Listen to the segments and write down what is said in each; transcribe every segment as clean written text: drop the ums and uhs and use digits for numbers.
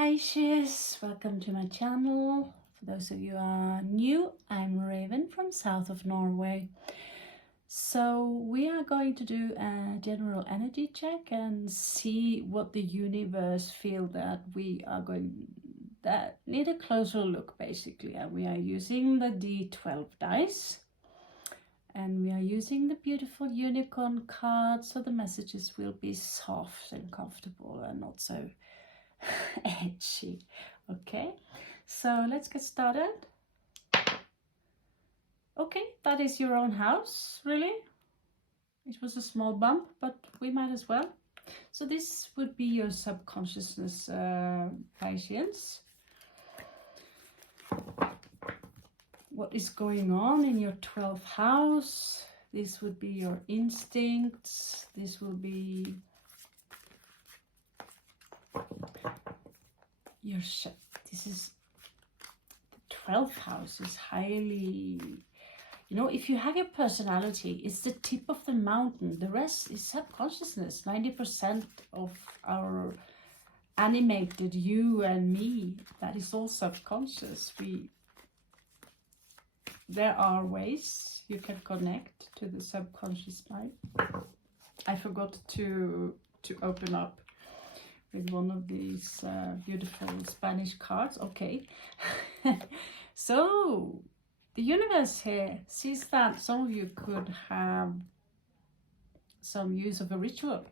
Pisces, welcome to my channel. For those of you who are new, I'm Raven from south of Norway. So we are going to do a general energy check and see what the universe feel that we are that need a closer look basically. And we are using the D12 dice. And we are using the beautiful unicorn card, so the messages will be soft and comfortable and not so edgy. Okay, so let's get started. Okay, that is your own house, really. It was a small bump, but we might as well. So this would be your subconsciousness, Pisces. What is going on in your 12th house? This would be your instincts. This will be your this is the 12th house is highly, you know, if you have your personality, it's the tip of the mountain. The rest is subconsciousness. 90% of our animated you and me, that is all subconscious. There are ways you can connect to the subconscious mind. I forgot to open up with one of these beautiful Spanish cards. Okay. So the universe here sees that some of you could have some use of a ritual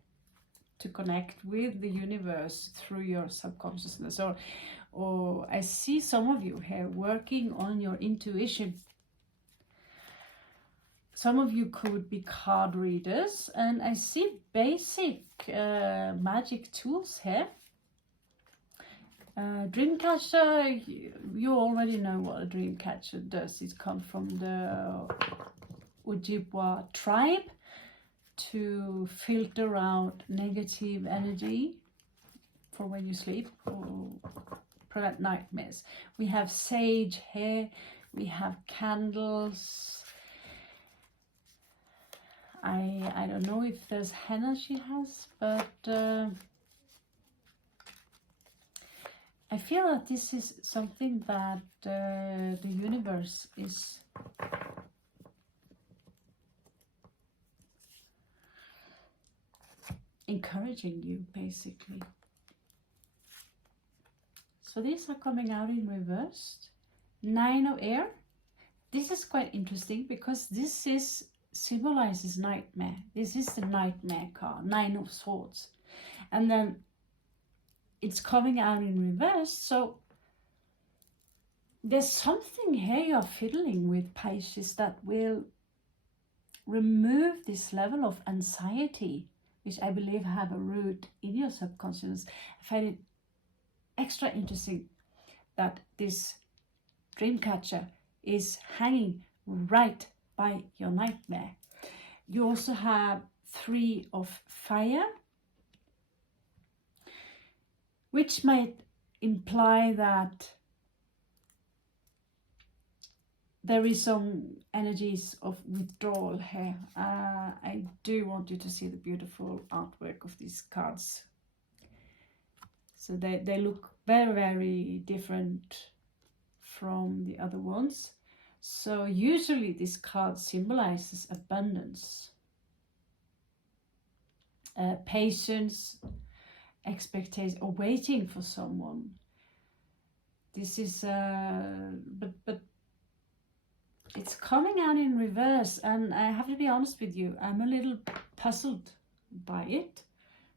to connect with the universe through your subconsciousness, or I see some of you here working on your intuition. Some of you could be card readers, and I see basic magic tools here. Dreamcatcher, you already know what a dreamcatcher does. It comes from the Ojibwa tribe to filter out negative energy for when you sleep or prevent nightmares. We have sage here, we have candles. I don't know if there's henna she has, but I feel that this is something that the universe is encouraging you, basically. So these are coming out in reversed. 9 of air. This is quite interesting because this symbolizes nightmare. This is the nightmare card, 9 of swords. And then it's coming out in reverse, so there's something here you're fiddling with, Pisces, that will remove this level of anxiety, which I believe have a root in your subconscious. I find it extra interesting that this dreamcatcher is hanging right by your nightmare. You also have 3 of fire, which might imply that there is some energies of withdrawal here. I do want you to see the beautiful artwork of these cards. So they look very, very different from the other ones. So usually this card symbolizes abundance, patience, expectation, or waiting for someone. This is but it's coming out in reverse, and I have to be honest with you, I'm a little puzzled by it.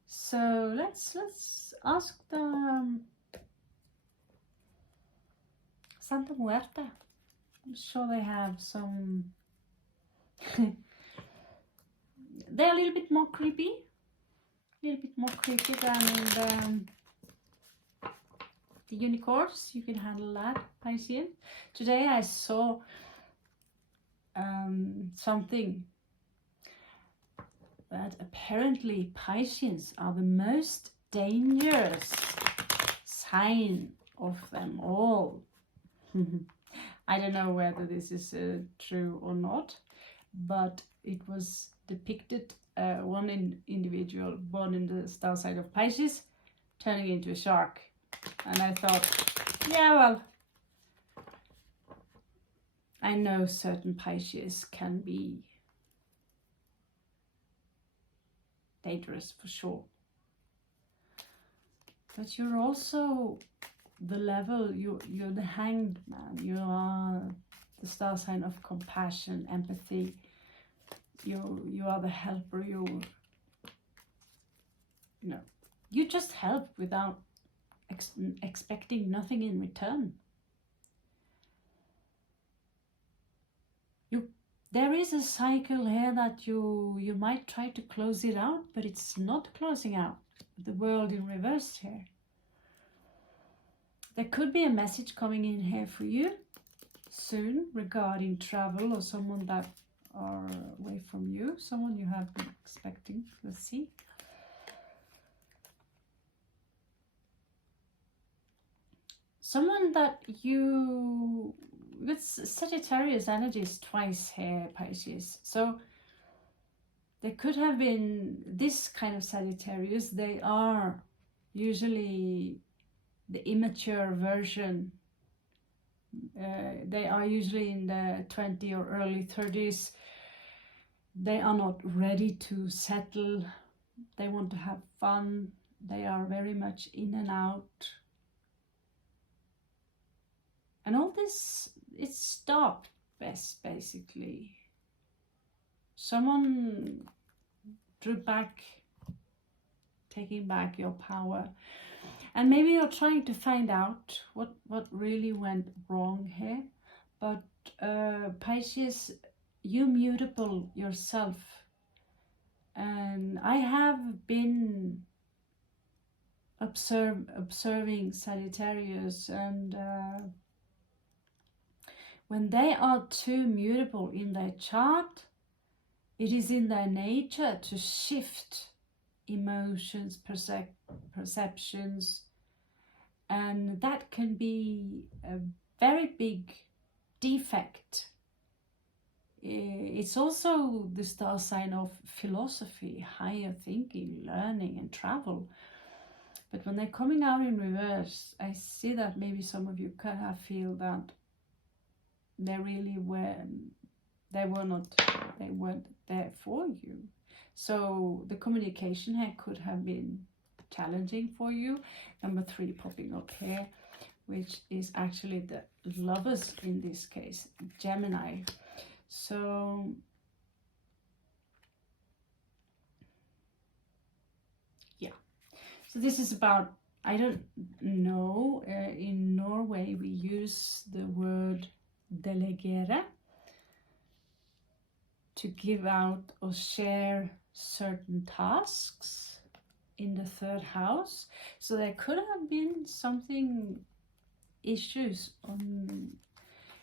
So let's ask the Santa Muerte. I'm sure they have some they're a little bit more creepy. A little bit more creepy than the unicorns. You can handle that, Pisces. Today I saw something that apparently Pisces are the most dangerous sign of them all. I don't know whether this is true or not, but it was depicted one individual born in the star sign of Pisces turning into a shark. And I thought, yeah, well, I know certain Pisces can be dangerous for sure. But you're also the level, you're the hanged man. You are the star sign of compassion, empathy. You are the helper. You know, you just help without expecting nothing in return. There is a cycle here that you might try to close it out, but it's not closing out. The world in reverse here. There could be a message coming in here for you soon regarding travel or someone that are away from you, someone you have been expecting. Let's see. Someone that you, with Sagittarius energies twice here, Pisces. So there could have been this kind of Sagittarius. They are usually the immature version. They are usually in the 20s or early 30s. They are not ready to settle. They want to have fun. They are very much in and out. And all this, it stopped basically. Someone drew back, taking back your power. And maybe you're trying to find out what really went wrong here. But Pisces, you mutable yourself. And I have been observing Sagittarius, and when they are too mutable in their chart, it is in their nature to shift emotions, perceptions, and that can be a very big defect. It's also the star sign of philosophy, higher thinking, learning and travel. But when they're coming out in reverse, I see that maybe some of you could have feel that they weren't there for you. So the communication here could have been challenging for you. Number 3 popping up here, which is actually the Lovers in this case, Gemini. So yeah, so this is about, I don't know, in Norway we use the word delegere to give out or share certain tasks in the 3rd house. So there could have been something issues on,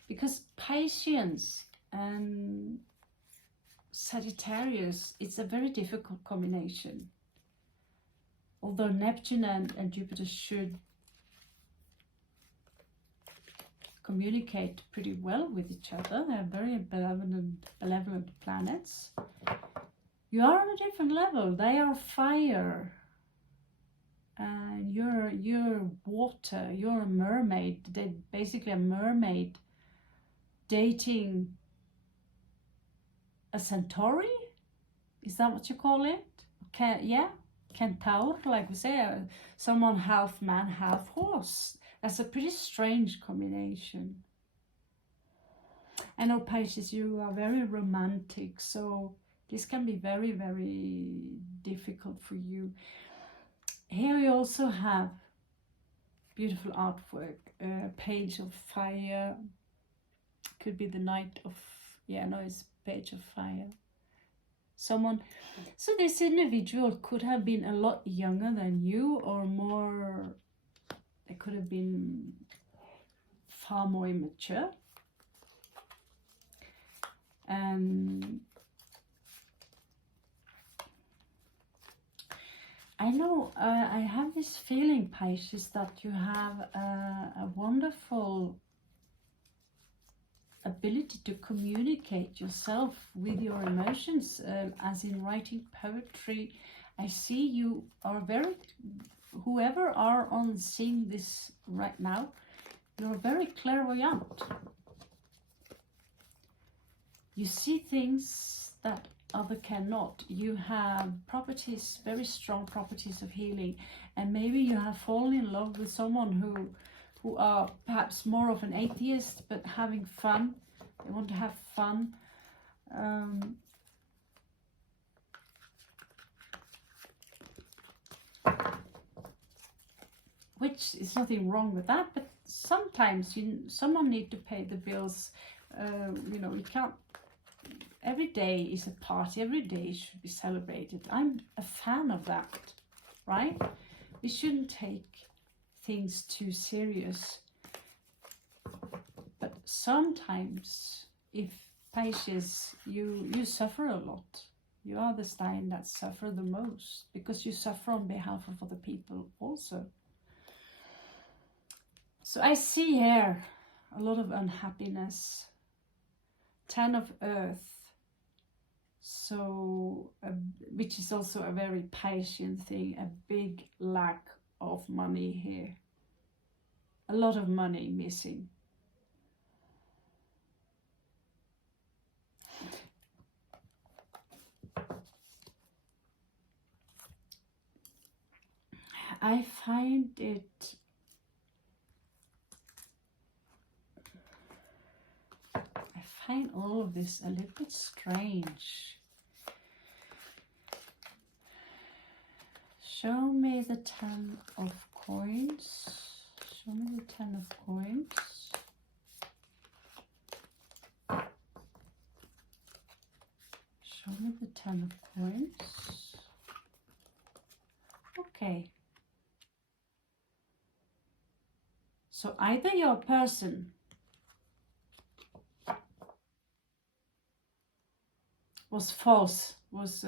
because Pisces and Sagittarius, it's a very difficult combination. Although Neptune and Jupiter should communicate pretty well with each other, they're very benevolent planets. You are on a different level. They are fire, and you're water. You're a mermaid. They're basically a mermaid dating a centauri. Is that what you call it? Yeah, centaur, like we say, someone half man, half horse. That's a pretty strange combination. I know, Pisces, you are very romantic, so this can be very, very difficult for you. Here we also have beautiful artwork, Page of Fire. Could be the Knight of, yeah, no, it's Page of Fire. Someone, so this individual could have been a lot younger than you, or more, they could have been far more immature. And I know, I have this feeling, Pisces, that you have a wonderful ability to communicate yourself with your emotions, as in writing poetry. I see you are very whoever are on seeing this right now, you're very clairvoyant. You see things that other cannot. You have properties, very strong properties of healing, and maybe you have fallen in love with someone who are perhaps more of an atheist, but having fun. They want to have fun. Which is nothing wrong with that, but sometimes someone need to pay the bills. You know, you can't. Every day is a party. Every day should be celebrated. I'm a fan of that, right? We shouldn't take things too serious. But sometimes, if Pisces, you suffer a lot. You are the sign that suffer the most, because you suffer on behalf of other people also. So I see here a lot of unhappiness. 10 of Earth. So, which is also a very Piscean thing, a big lack of money here. A lot of money missing. I find it all of this a little bit strange. Show me the 10 of coins. Show me the 10 of coins. Show me the 10 of coins. Okay. So either your person was false, was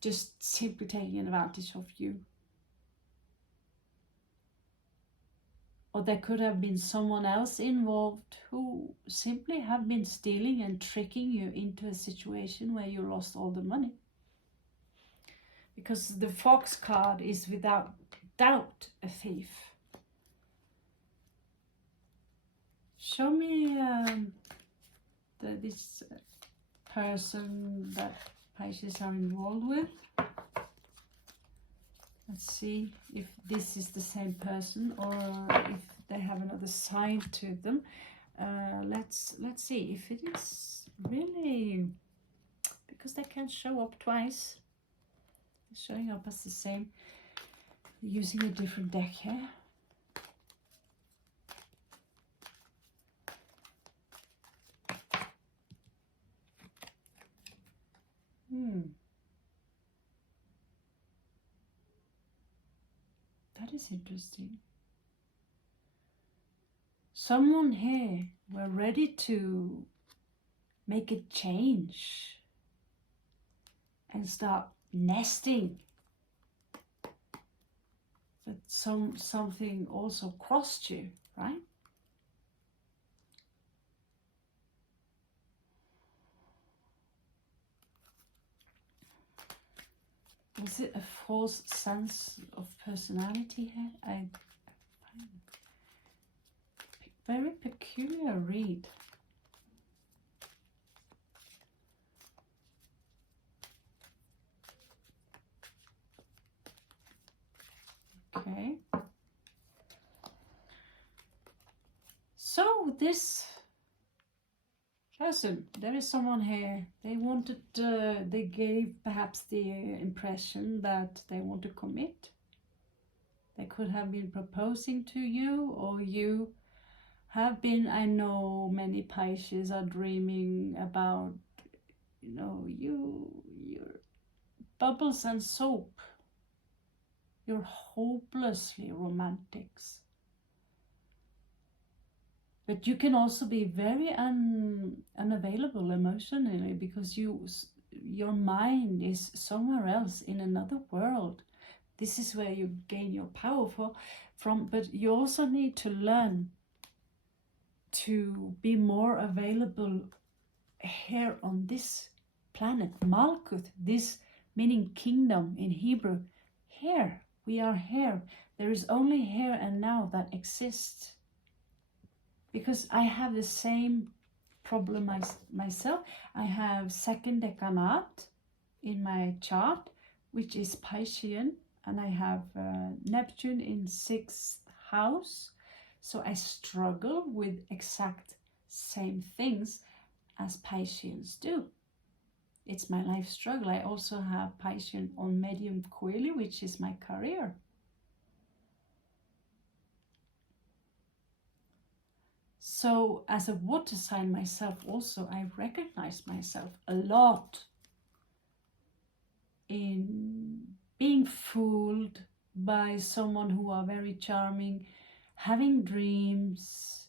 just simply taking advantage of you. Or there could have been someone else involved who simply have been stealing and tricking you into a situation where you lost all the money. Because the Fox card is without doubt a thief. Show me this person that Pisces are involved with. Let's see if this is the same person or if they have another side to them. Let's see if it is really, because they can show up twice. They're showing up as the same. Using a different deck here. That is interesting. Someone here were ready to make a change and start nesting. But something also crossed you, right? Was it a false sense of personality here? I find it very peculiar read. Okay. So this person, there is someone here, they wanted, they gave perhaps the impression that they want to commit. They could have been proposing to you, or you have been. I know many Pisces are dreaming about, you know, you're bubbles and soap. You're hopelessly romantics. But you can also be very unavailable emotionally, because your mind is somewhere else in another world. This is where you gain your power from, but you also need to learn to be more available here on this planet. Malkuth, this meaning kingdom in Hebrew, here. We are here. There is only here and now that exists. Because I have the same problem myself. I have second decanat in my chart, which is Piscean, and I have Neptune in 6th house. So I struggle with exact same things as Pisceans do. It's my life struggle. I also have Piscean on medium coeli, which is my career. So as a water sign myself also, I recognize myself a lot in being fooled by someone who are very charming, having dreams,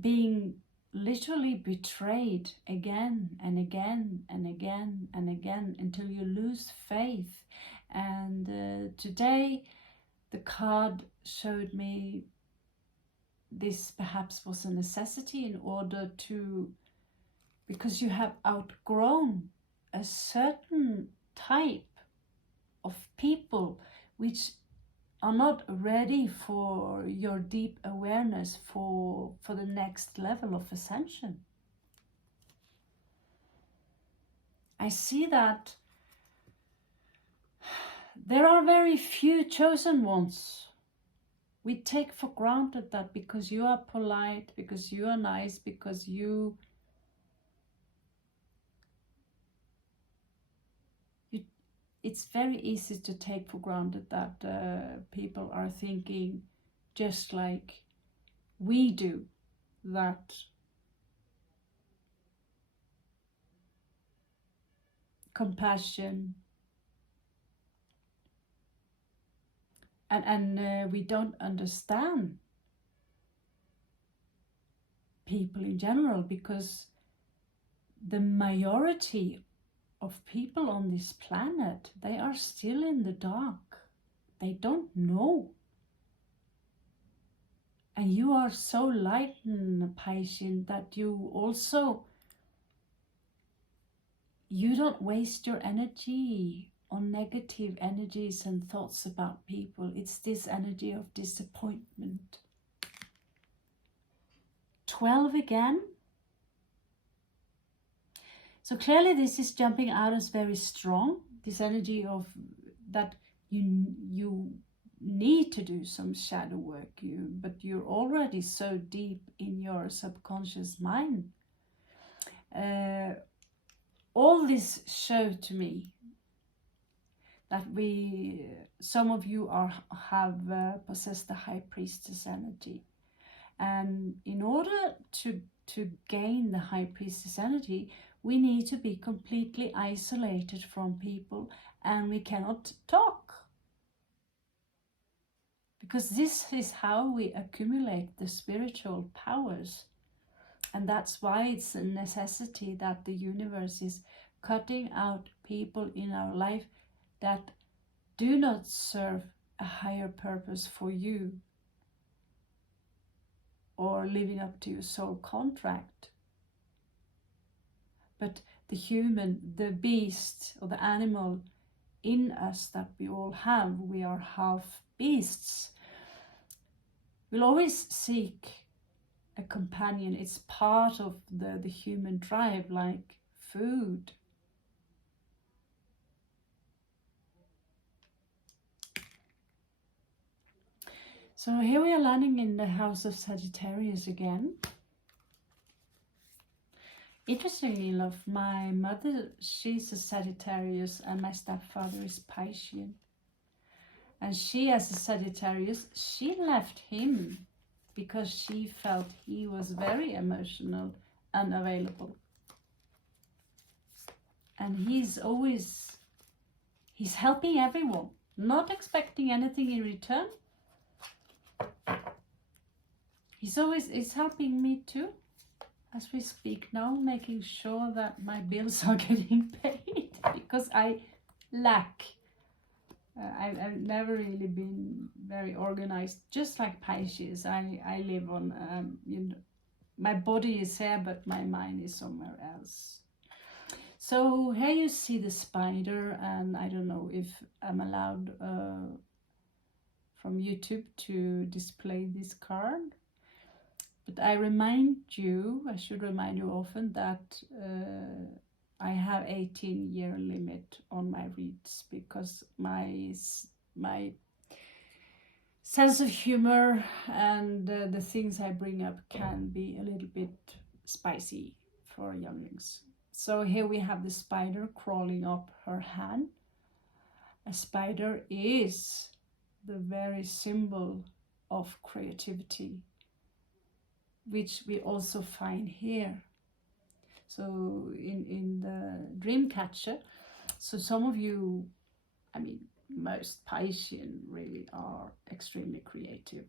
being literally betrayed again and again and again and again until you lose faith. And today the card showed me this perhaps was a necessity in order to, because you have outgrown a certain type of people which are not ready for your deep awareness for the next level of ascension. I see that there are very few chosen ones. We take for granted that because you are polite, because you are nice, because it's very easy to take for granted that people are thinking just like we do, that compassion and we don't understand people in general, because the majority of people on this planet, they are still in the dark. They don't know. And you are so light and Piscean that you also, you don't waste your energy on negative energies and thoughts about people. It's this energy of disappointment. 12 again. So clearly this is jumping out as very strong. This energy of that you need to do some shadow work, but you're already so deep in your subconscious mind. All this show to me that some of you have possessed the High Priestess energy, and in order to gain the High Priestess energy, we need to be completely isolated from people, and we cannot talk, because this is how we accumulate the spiritual powers. And that's why it's a necessity that the universe is cutting out people in our life that do not serve a higher purpose for you or living up to your soul contract. But the human, the beast or the animal in us that we all have, we are half beasts, will always seek a companion. It's part of the human drive, like food. So here we are landing in the house of Sagittarius again. Interestingly enough, my mother, she's a Sagittarius, and my stepfather is Piscean. And she, as a Sagittarius, she left him because she felt he was very emotional, unavailable. And he's helping everyone, not expecting anything in return. He's helping me too, as we speak now, making sure that my bills are getting paid, because I lack. I've never really been very organized, just like Pisces. I live on, my body is here, but my mind is somewhere else. So here you see the spider, and I don't know if I'm allowed from YouTube to display this card. But I should remind you often that I have 18-year limit on my reads, because my sense of humor and the things I bring up can be a little bit spicy for younglings. So here we have the spider crawling up her hand. A spider is the very symbol of creativity, which we also find here. So in the dream catcher, so some of you, I mean, most Piscean really are extremely creative.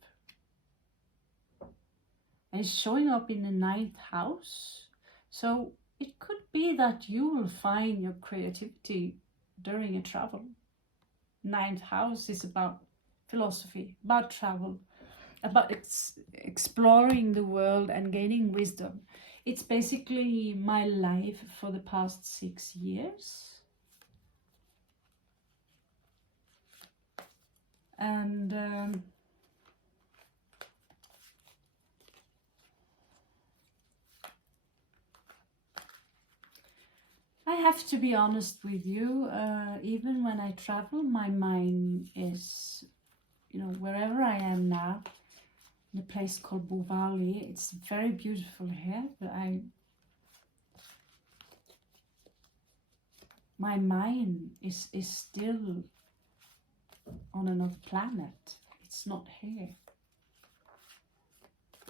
And it's showing up in the 9th house. So it could be that you will find your creativity during a travel. 9th house is about philosophy, about travel, about exploring the world and gaining wisdom. It's basically my life for the past 6 years. And I have to be honest with you, even when I travel, my mind is, wherever I am now, in a place called Beautyfull. It's very beautiful here, but my mind is still on another planet. It's not here.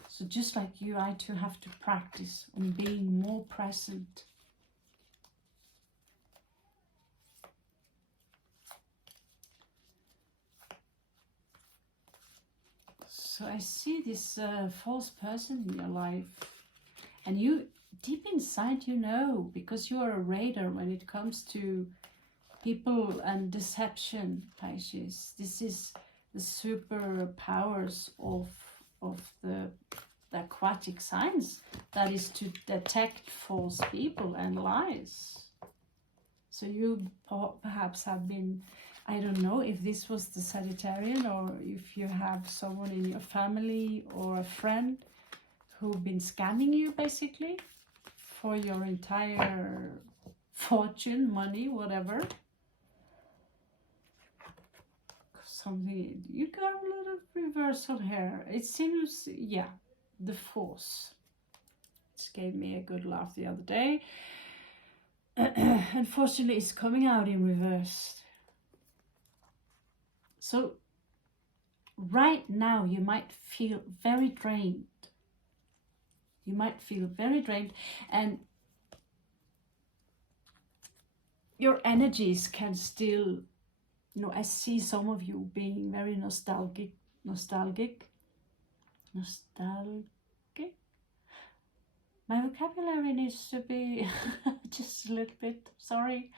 So just like you, I too have to practice on being more present. So I see this false person in your life, and you, deep inside, you know, because you are a radar when it comes to people and deception, Pisces. This is the superpowers of the aquatic signs, that is to detect false people and lies. So you perhaps have been, I don't know if this was the Sagittarian, or if you have someone in your family or a friend who've been scamming you basically for your entire fortune, money, whatever. Something, you got a lot of reversal here. It seems, yeah, the force. It gave me a good laugh the other day. Unfortunately, it's coming out in reverse. So right now you might feel very drained. You might feel very drained, and your energies can still, I see some of you being very nostalgic. My vocabulary needs to be just a little bit, sorry.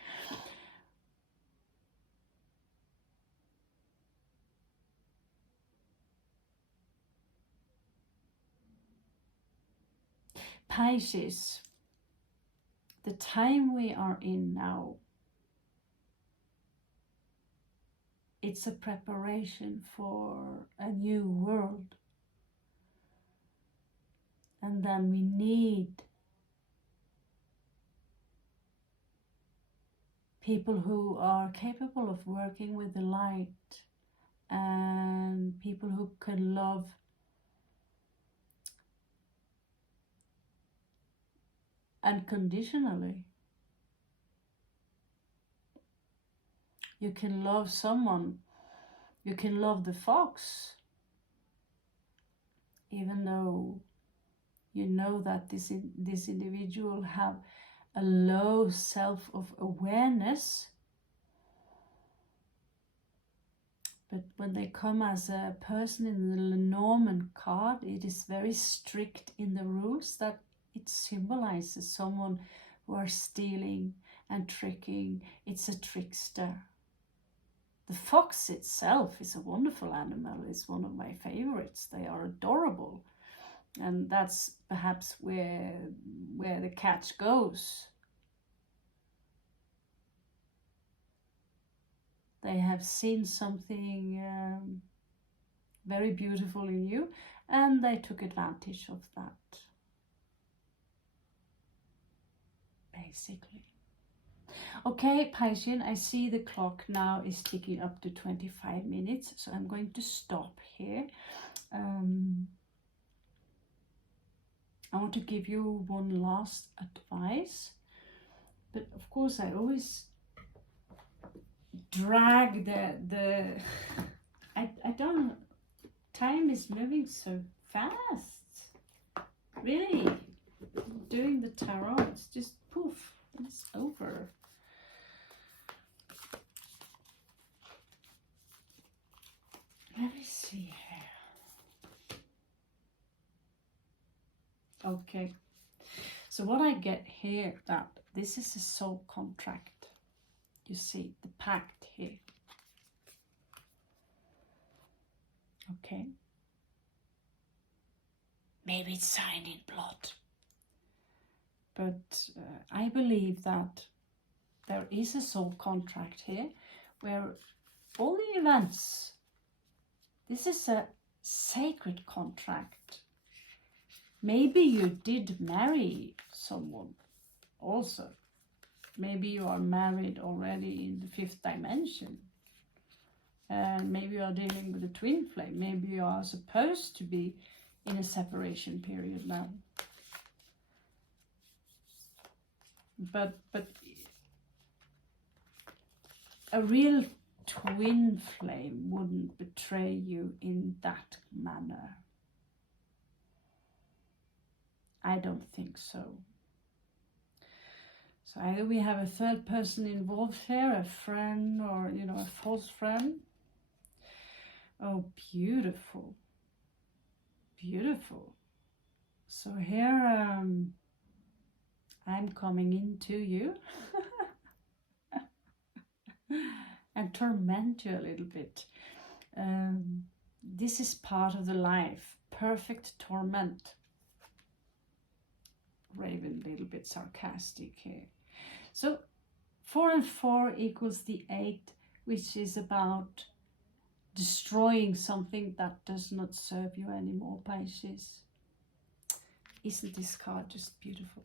Pisces, the time we are in now, it's a preparation for a new world. And then we need people who are capable of working with the light, and people who can love unconditionally. You can love someone, you can love the fox, even though you know that this individual have a low self of awareness. But when they come as a person in the Lenormand card, it is very strict in the rules, that it symbolizes someone who are stealing and tricking. It's a trickster. The fox itself is a wonderful animal. It's one of my favorites. They are adorable. And that's perhaps where the catch goes. They have seen something very beautiful in you, and they took advantage of that, basically. Okay, Piscean, I see the clock now is ticking up to 25 minutes, so I'm going to stop here. I want to give you one last advice, but of course I always drag I don't, time is moving so fast, really. Doing the tarot, it's just poof, it's over. Let me see here. Okay, so what I get here, that this is a soul contract. You see the pact here. Okay, maybe it's signed in blood, but I believe that there is a soul contract here where all the events, this is a sacred contract. Maybe you did marry someone also. Maybe you are married already in the 5th dimension. And maybe you are dealing with a twin flame. Maybe you are supposed to be in a separation period now. But a real twin flame wouldn't betray you in that manner. I don't think so. So either we have a third person involved here, a friend, or, you know, a false friend. Oh, beautiful. Beautiful. So here I'm coming into you and torment you a little bit. This is part of the life. Perfect torment. Raven, a little bit sarcastic here. So 4 and 4 equals the 8, which is about destroying something that does not serve you anymore, Pisces. Isn't this card just beautiful?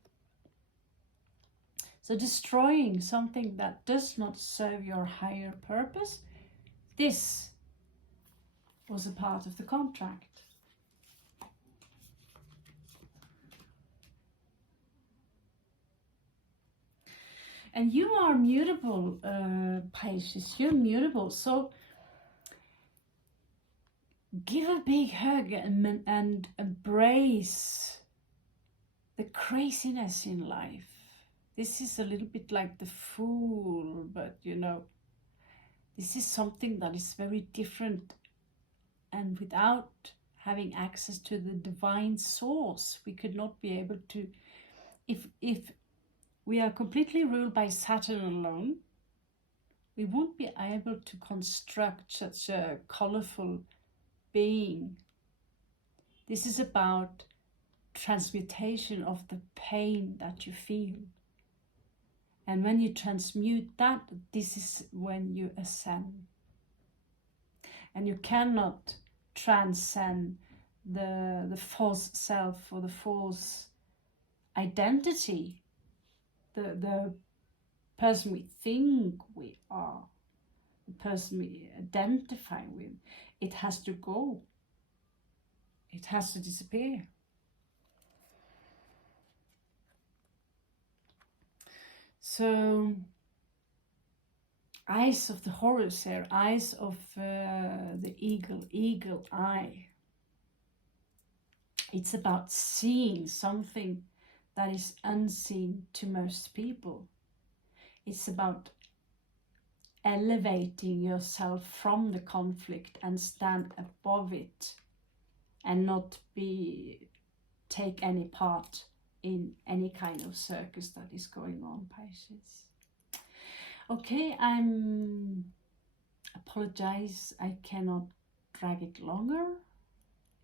So destroying something that does not serve your higher purpose, this was a part of the contract. And you are mutable, Pisces, you're mutable. So give a big hug and embrace the craziness in life. This is a little bit like the Fool, but you know, this is something that is very different. And without having access to the divine source, we could not be able to, if we are completely ruled by Saturn alone, we won't be able to construct such a colorful being. This is about transmutation of the pain that you feel. And when you transmute that, this is when you ascend. And you cannot transcend the false self or the false identity, the person we think we are, the person we identify with. It has to go. It has to disappear. So, eyes of the Horus here, eyes of the eagle eye. It's about seeing something that is unseen to most people. It's about elevating yourself from the conflict and stand above it and not take any part in any kind of circus that is going on, Pisces. Okay, apologize, I cannot drag it longer.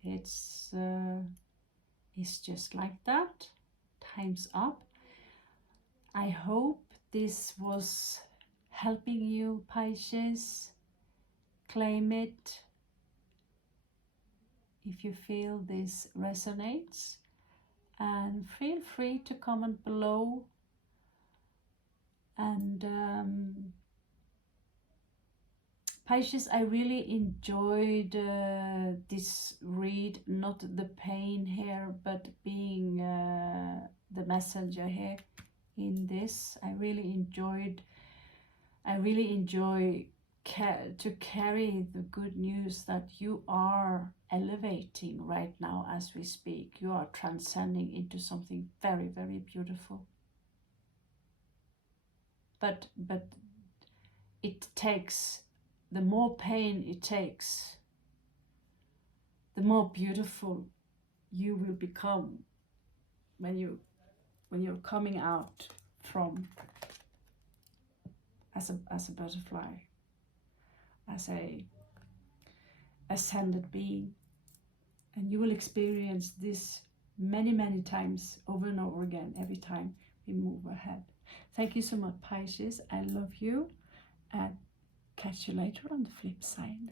It's just like that. Time's up. I hope this was helping you, Pisces. Claim it if you feel this resonates, and feel free to comment below. And Pisces, I really enjoyed this read, not the pain here, but being the messenger here in this. I really enjoy to carry the good news that you are elevating right now as we speak. You are transcending into something very, very beautiful. But it takes, the more pain it takes, the more beautiful you will become when you're coming out from as a butterfly, as a ascended being. And you will experience this many, many times, over and over again, every time we move ahead. Thank you so much, Pisces. I love you, and catch you later on the flip side.